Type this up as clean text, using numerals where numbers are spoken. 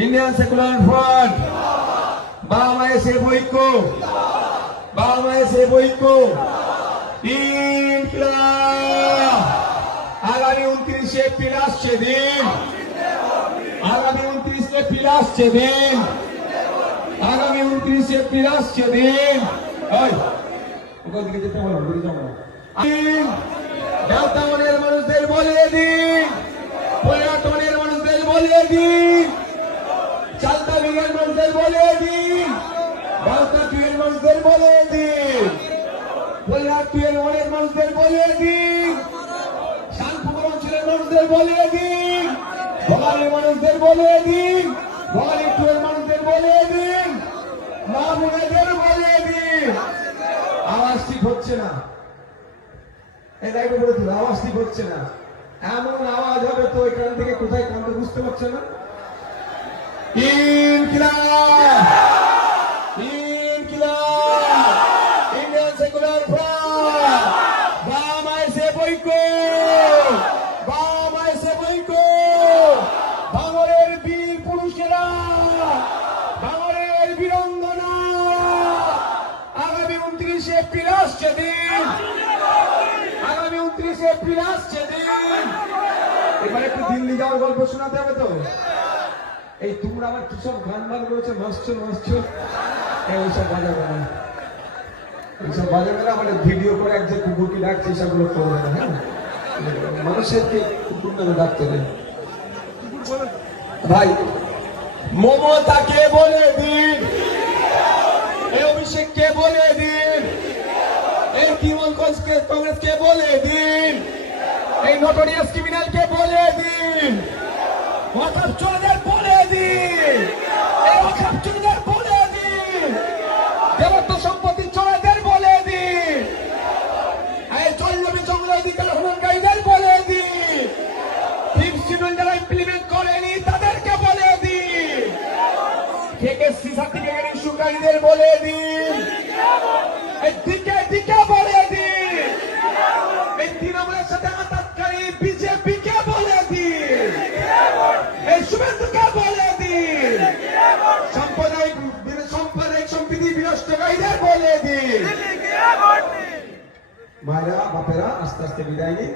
Indian secular front, বাংলাদেশের ঐক্য, বাংলাদেশের ঐক্য, ইনকিলাব। আগামী 29 এপ্রিল আসছে দিন, আগামী 29 এপ্রিল আসছে দিন, আগামী 29 এপ্রিল আসছে দিন। ওখান থেকে যেতে বলো, ঘুরে যাবো না। দেওতামনের মানুষদের বলে দিন, পয়াটনের মানুষদের বলে দিন, চালতা বিঘের মানুষদের বলে দিন, বাউতা টুয়ের মানুষদের বলে দিন, পয়াট টুয়ের অনেক মানুষদের বলে দিন, শানপুকুর অঞ্চলের মানুষদের বলে দিন, বগালের মানুষদের বলে দিন, বগালের টুয়ের মানুষদের বলে দিন, মামুনাদের বলে দিন। আওয়াজ ঠিক হচ্ছে না, এই লাইভে বলে দিল আওয়াজ ঠিক হচ্ছে না। এমন আওয়াজ হবে তো এখান থেকে কোথায় কান্দে বুঝতে পারছে না। ইনকিলাব, ইনকিলাব, ইন্ডিয়ান সেকুলার ফ্রন্ট, বাংলাদেশের ঐক্য, বাংলাদেশের ঐক্য, ভাঙরের বীর পুরুষেরা, ভাঙরের বীরাঙ্গনা। আগামী 29 এপ্রিল আসছে দিন, আগামী 29 এপ্রিল আসছে দিন। এবার একটু দিল্লি যাওয়ার গল্প শোনাতে হবে তো। এই তোমরা আবার কি সব গান বান করেছো, নাচছো নাচছো, ওইসব বাজাবে না, এইসব বাজাবে না। মানে ভিডিও করে এক যে কুকুরকে ডাকছে এসবগুলো করবে না। হ্যাঁ, মানুষেরকে কুকুর নামে ডাকতে নেই ভাই। মমতাকে বলে দিন, এই অভিষেককে বলে দিন, এই তৃণমূল কংগ্রেসকে বলে দিন, এই নোটোরিয়াস ক্রিমিনালকে বলে দিন, ওয়াকফ চোরদের বলে দিন, এই ওয়াকফ চোরদের বলে দিন, দেবত্ব সম্পত্তি চোরদের বলে দিন, এই জলজমি জঙ্গল অধিকার হননকারীদের বলে দিন, ফিফথ শিডিউল যারা ইমপ্লিমেন্ট করেনি তাদেরকে বলে দিন, কেকেসি সার্টিফিকেট ইস্যুকারীদের বলে দিন, এই দিকে দিকে বলে দিন, এই তৃণমূলের সাথে আতাতকারী বিজেপিকে বলে দিন, এই শুভেন্দুকে বলে দিন, সাম্প্রদায়িক সম্প্রীতি বিনষ্টকারীদের বলে দিন। মায়েরা বাপেরা আস্তে আস্তে বিদায় নিন।